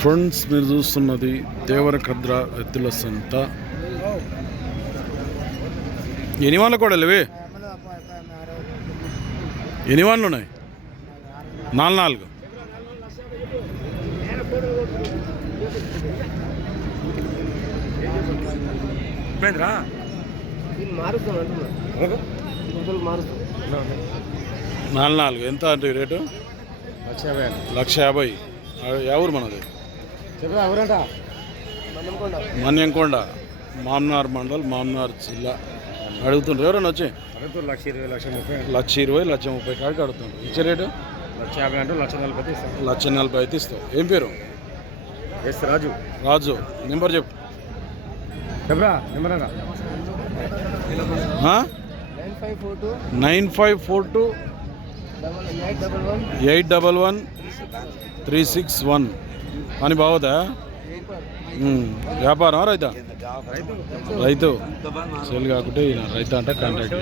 Friends, మీరు చూస్తున్నది దేవరకద్ర ఎద్దుల సంత. ఎన్ని వాళ్ళ కూడా లేవే? ఎన్ని వాళ్ళు ఉన్నాయి? 4 4 ఎంత అంటే రేటు? 1,50,000. ఎవరు మనది? మన్యంకొండ, మామ్నార్ మండల్, మామ్నార్ జిల్లా. అడుగుతుండ్రు ఎవరైనా వచ్చి? 1,20,000, 1,30,000 కాడికి అడుగుతుండ్రు. ఇచ్చే రేటు 1,40,000 అయితే ఇస్తావు. ఏం పేరు? రాజు. రాజు. నెంబర్ చెప్పు. 9542 811 361. అని బావదా? వ్యాపారం రైతా? రైతు. సేల్ కాకుంటే రైతు అంటే కాంటాక్ట్.